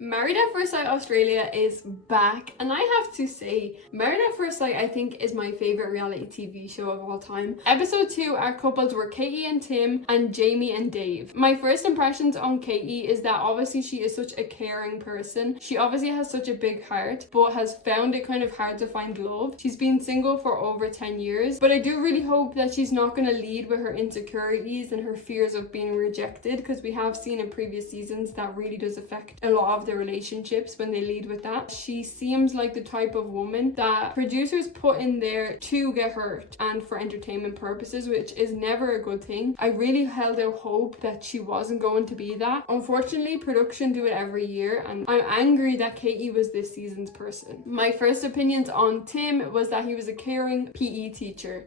Married at First Sight Australia is back, and I have to say, Married at First Sight I think is my favourite reality TV show of all time. Episode 2, our couples were Katie and Tim and Jamie and Dave. My first impressions on Katie is that obviously she is such a caring person. She obviously has such a big heart, but has found it kind of hard to find love. She's been single for over 10 years, but I do really hope that she's not going to lead with her insecurities and her fears of being rejected, because we have seen in previous seasons that really does affect a lot of the relationships when they lead with that. She seems like the type of woman that producers put in there to get hurt and for entertainment purposes, which is never a good thing. I really held out hope that she wasn't going to be that. Unfortunately, production do it every year, and I'm angry that Katie was this season's person. My first opinions on Tim was that he was a caring PE teacher.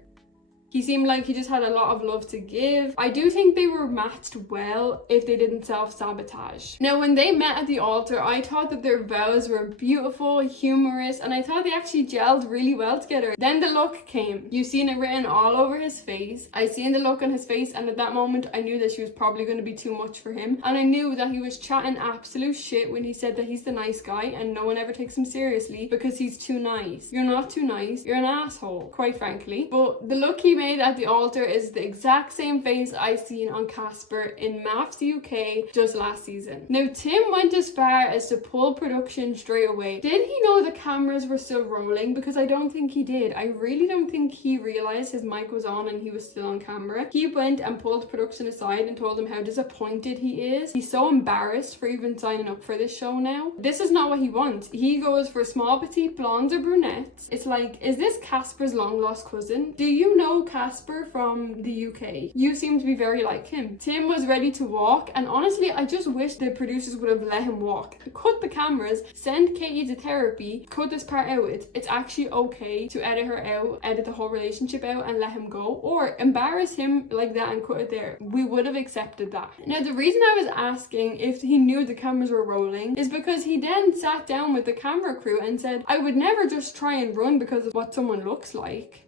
He seemed like he just had a lot of love to give. I do think they were matched well if they didn't self-sabotage. Now, when they met at the altar, I thought that their vows were beautiful, humorous, and I thought they actually gelled really well together. Then the look came. You've seen it written all over his face. I seen the look on his face, and at that moment, I knew that she was probably going to be too much for him. And I knew that he was chatting absolute shit when he said that he's the nice guy and no one ever takes him seriously because he's too nice. You're not too nice. You're an asshole, quite frankly. But the look he made at the altar is the exact same face I seen on Casper in mafs UK just last season. Now, Tim went as far as to pull production straight away. Did he know the cameras were still rolling? Because I don't think he did. I really don't think he realized his mic was on and he was still on camera. He went and pulled production aside and told them how disappointed he is. He's so embarrassed for even signing up for this show now. This is not what he wants. He goes for small petite blondes or brunettes. It's like, is this Casper's long lost cousin? Do you know Casper from the UK? You seem to be very like him. Tim was ready to walk, and honestly, I just wish the producers would have let him walk. Cut the cameras, send Katie to therapy, cut this part out. It's actually okay to edit her out, edit the whole relationship out and let him go, or embarrass him like that and cut it there. We would have accepted that. Now, the reason I was asking if he knew the cameras were rolling is because he then sat down with the camera crew and said, I would never just try and run because of what someone looks like.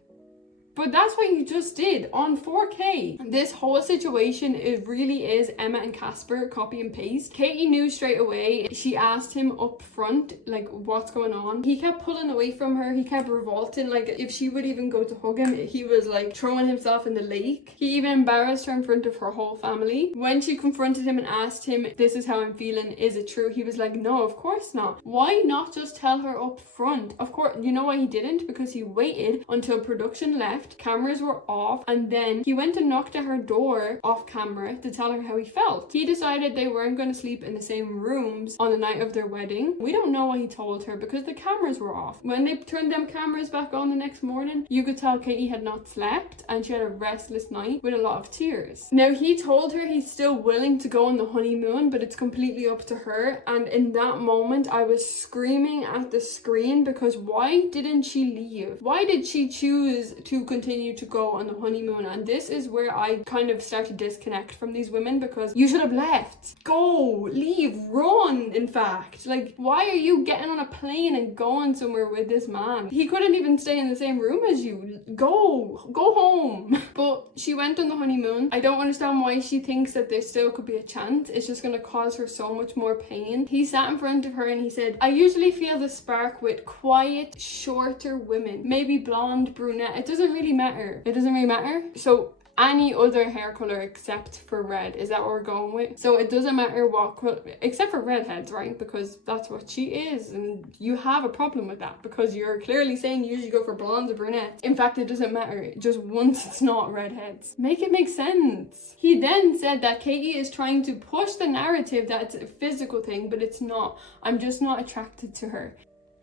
But that's what you just did on 4K. This whole situation, it really is Emma and Casper copy and paste. Katie knew straight away. She asked him up front, like, what's going on? He kept pulling away from her. He kept revolting. Like, if she would even go to hug him, he was like throwing himself in the lake. He even embarrassed her in front of her whole family. When she confronted him and asked him, this is how I'm feeling, is it true? He was like, no, of course not. Why not just tell her up front? Of course, you know why he didn't? Because he waited until production left, cameras were off, and then he went and knocked at her door off camera to tell her how he felt. He decided they weren't going to sleep in the same rooms on the night of their wedding. We don't know what he told her because the cameras were off. When they turned them cameras back on the next morning, you could tell Katie had not slept and she had a restless night with a lot of tears. Now, he told her he's still willing to go on the honeymoon, but it's completely up to her. And in that moment, I was screaming at the screen because why didn't she leave? Why did she choose to continue to go on the honeymoon? And this is where I kind of start to disconnect from these women, because you should have left. Go, leave, run, in fact. Like, why are you getting on a plane and going somewhere with this man? He couldn't even stay in the same room as you. Go home. But she went on the honeymoon. I don't understand why she thinks that there still could be a chance. It's just going to cause her so much more pain. He sat in front of her and he said, I usually feel the spark with quiet, shorter women. Maybe blonde, brunette. It doesn't really matter. It doesn't really matter. So any other hair color except for red, is that what we're going with? So it doesn't matter what color, except for redheads, right? Because that's what she is, and you have a problem with that because you're clearly saying you usually go for blondes or brunettes. In fact, it doesn't matter, just once it's not redheads. Make it make sense. He then said that Katie is trying to push the narrative that it's a physical thing, but it's not. I'm just not attracted to her.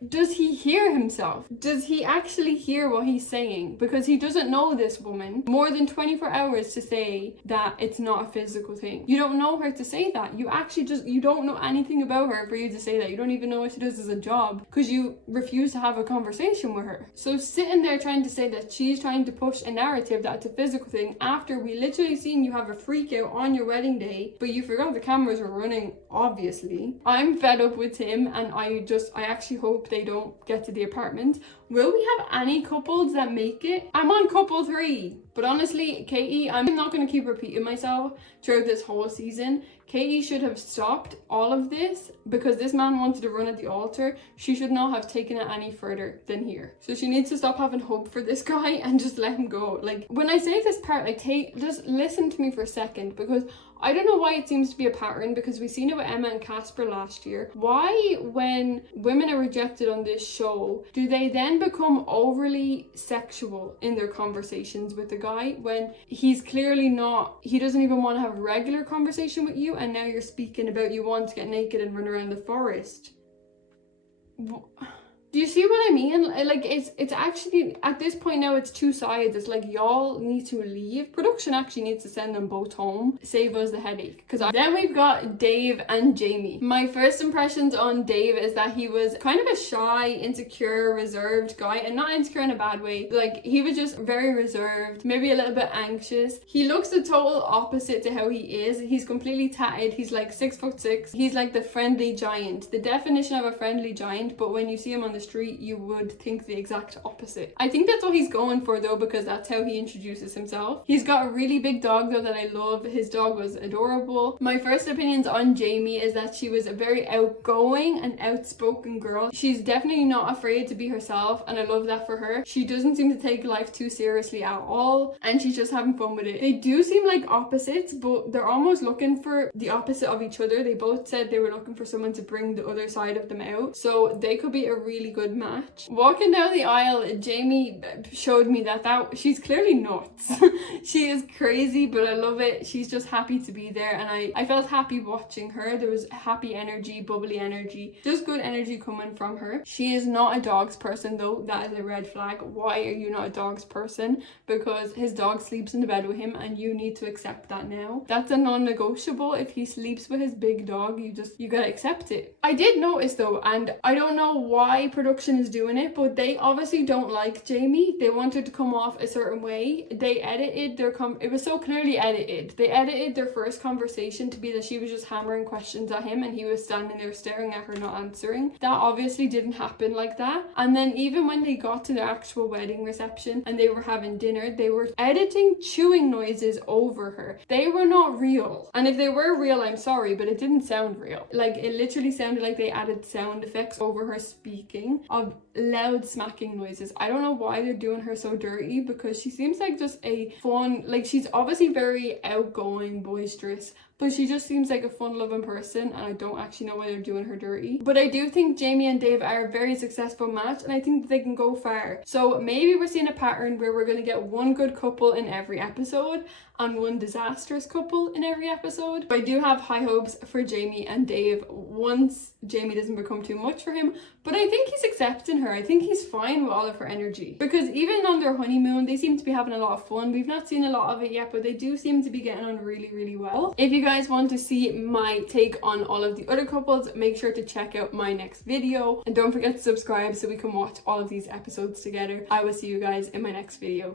Does he hear himself? Does he actually hear what he's saying? Because he doesn't know this woman more than 24 hours to say that it's not a physical thing. You don't know her to say that. You don't know anything about her for you to say that. You don't even know what she does as a job because you refuse to have a conversation with her. So sitting there trying to say that she's trying to push a narrative that it's a physical thing after we literally seen you have a freak out on your wedding day, but you forgot the cameras were running, obviously. I'm fed up with him, and I actually hope they don't get to the apartment. Will we have any couples that make it? I'm on couple 3. But honestly, Katie, I'm not going to keep repeating myself throughout this whole season. Katie should have stopped all of this because this man wanted to run at the altar. She should not have taken it any further than here. So she needs to stop having hope for this guy and just let him go. Like, when I say this part, just listen to me for a second, because I don't know why it seems to be a pattern, because we've seen it with Emma and Casper last year. Why, when women are rejected on this show, do they then become overly sexual in their conversations with the guy when he's clearly not, he doesn't even want to have a regular conversation with you, and now you're speaking about you want to get naked and run around the forest? Do you see what I mean? Like, it's actually, at this point now, it's two sides. It's like, y'all need to leave. Production actually needs to send them both home. Save us the headache. Then we've got Dave and Jamie. My first impressions on Dave is that he was kind of a shy, insecure, reserved guy. And not insecure in a bad way. Like, he was just very reserved, maybe a little bit anxious. He looks the total opposite to how he is. He's completely tatted. He's like 6'6". He's like the friendly giant. The definition of a friendly giant, but when you see him on the street, you would think the exact opposite. I think that's what he's going for though, because that's how he introduces himself. He's got a really big dog though that I love. His dog was adorable. My first opinions on Jamie is that she was a very outgoing and outspoken girl. She's definitely not afraid to be herself, and I love that for her. She doesn't seem to take life too seriously at all, and she's just having fun with it. They do seem like opposites, but they're almost looking for the opposite of each other. They both said they were looking for someone to bring the other side of them out, so they could be a really good match. Walking down the aisle, Jamie showed me that she's clearly nuts. She is crazy, but I love it. She's just happy to be there, and I felt happy watching her. There was happy energy, bubbly energy, just good energy coming from her. She is not a dogs person though. That is a red flag. Why are you not a dogs person? Because his dog sleeps in the bed with him, and you need to accept that now. That's a non-negotiable. If he sleeps with his big dog, you gotta accept it. I did notice though, and I don't know why production is doing it, but they obviously don't like Jamie. They wanted to come off a certain way. They edited it was so clearly edited. They edited their first conversation to be that she was just hammering questions at him and he was standing there staring at her, not answering. That obviously didn't happen like that. And then even when they got to the actual wedding reception and they were having dinner, they were editing chewing noises over her. They were not real. And if they were real, I'm sorry, but it didn't sound real. Like, it literally sounded like they added sound effects over her speaking of loud smacking noises. I don't know why they're doing her so dirty, because she seems like just a fun, like, she's obviously very outgoing, boisterous, but she just seems like a fun-loving person, and I don't actually know why they're doing her dirty. But I do think Jamie and Dave are a very successful match, and I think that they can go far. So maybe we're seeing a pattern where we're going to get one good couple in every episode and one disastrous couple in every episode. But I do have high hopes for Jamie and Dave once Jamie doesn't become too much for him. But I think he's accepting her. I think he's fine with all of her energy, because even on their honeymoon, they seem to be having a lot of fun. We've not seen a lot of it yet, but they do seem to be getting on really, really well. If you guys want to see my take on all of the other couples, make sure to check out my next video, and don't forget to subscribe so we can watch all of these episodes together. I will see you guys in my next video.